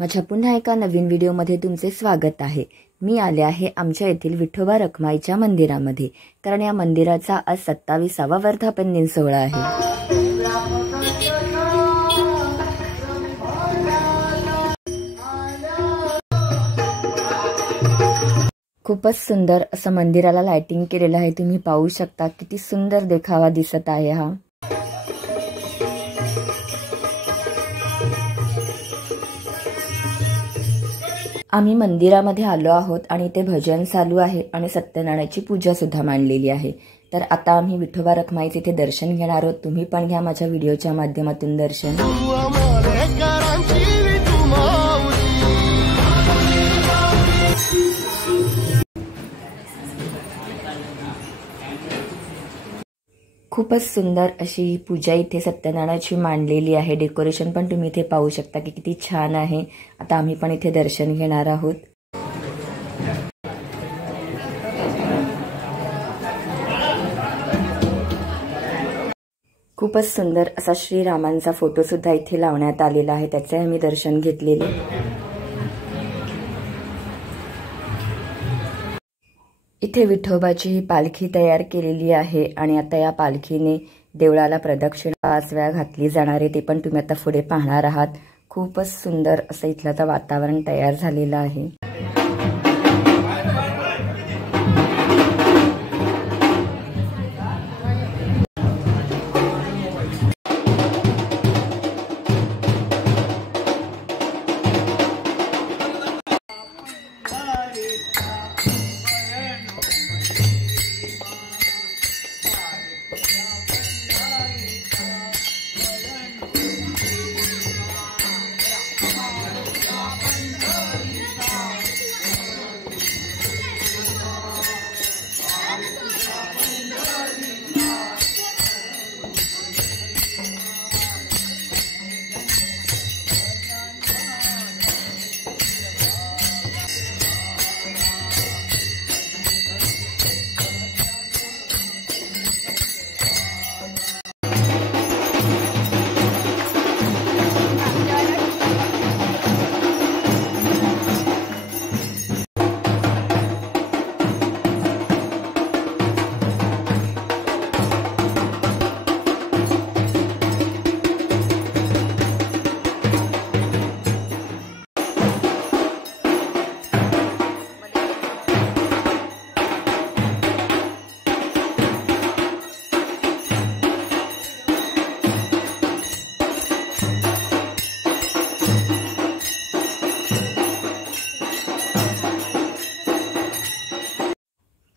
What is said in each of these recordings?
माझ्या पुन्हा एका नवीन व्हिडिओमध्ये तुमचे स्वागत आहे। मी आले आहे आमच्या येथील विठोबा रखमाईच्या मंदिरामध्ये, कारण या मंदिराचा आज 27वा वर्धापन दिन सोहळा आहे। खूपच सुंदर असं मंदिराला लाइटिंग केलेलं आहे। तुम्ही पाहू शकता किती सुंदर देखावा दिसत आहे हा। आम्ही मंदिरामध्ये आलो आहोत आणि ते भजन चालू आहे आणि सत्यनारायणाची पूजा सुद्धा मांडलेली आहे। तर आता आम्ही विठोबा रखमाईचे इथे दर्शन घेणार आहोत। तुम्ही पण घ्या माझ्या व्हिडिओच्या माध्यमातून दर्शन। खूपच सुंदर अशी पूजा इथे सत्यनारायणाची मांडलेली आहे। डेकोरेशन पण तुम्ही इथे पाहू शकता की किती छान आहे। आता आम्ही पण इथे दर्शन घेणार आहोत। खूपच सुंदर असा श्रीरामांचा फोटो सुद्धा इथे लावण्यात आलेला आहे, त्याचे आम्ही दर्शन घेतलेले। इथे विठोबाची ही पालखी तयार केलेली आहे आणि आता या पालखीने देवळाला प्रदक्षिणा 5 वेळा घातली जाणार आहे, ते पण तुम्ही आता पुढे पाहणार आहात। खूपच सुंदर असं इथलं तर वातावरण तयार झालेलं आहे।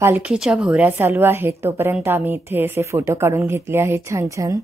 पालखीच्या भोवऱ्या चालू आहेत, तोपर्यंत आम्ही इथे असे फोटो काढून घेतले आहेत छान छान।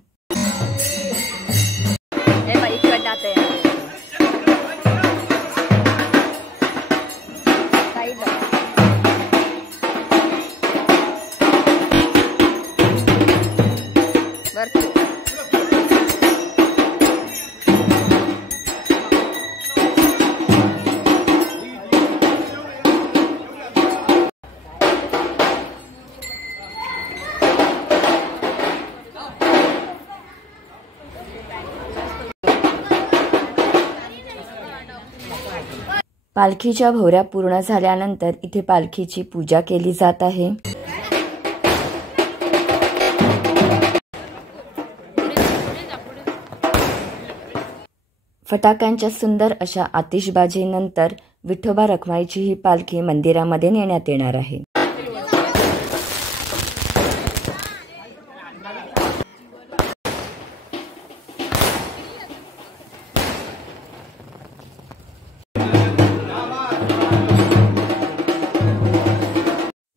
पालखीच्या भोवऱ्या पूर्ण झाल्यानंतर इथे पालखीची पूजा केली जात आहे। फटाक्यांच्या सुंदर अशा आतिषबाजीनंतर विठोबा रखमाईची ही पालखी मंदिरामध्ये नेण्यात येणार आहे।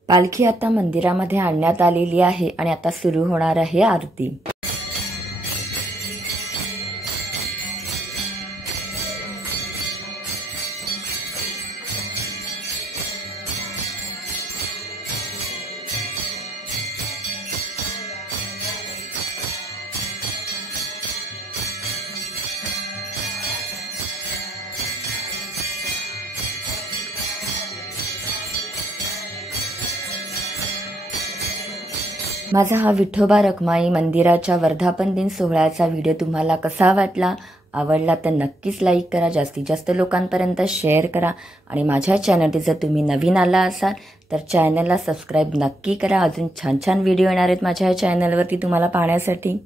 पालखी आता मंदिरामध्ये आणण्यात आलेली आहे आणि आता सुरू होणार आहे आरती। माझा हा विठोबा रखमाई मंदिराच्या वर्धापन दिन सोहळ्याचा व्हिडिओ तुम्हाला कसा वाटला आवडला तर नक्कीच लाईक करा, जास्तीत जास्त लोकांपर्यंत शेअर करा आणि माझ्या चॅनलवर जर तुम्ही नवीन आला असाल तर चॅनलला सबस्क्राईब नक्की करा। अजून छान छान व्हिडिओ येणार आहेत माझ्या चॅनलवरती तुम्हाला पाहण्यासाठी।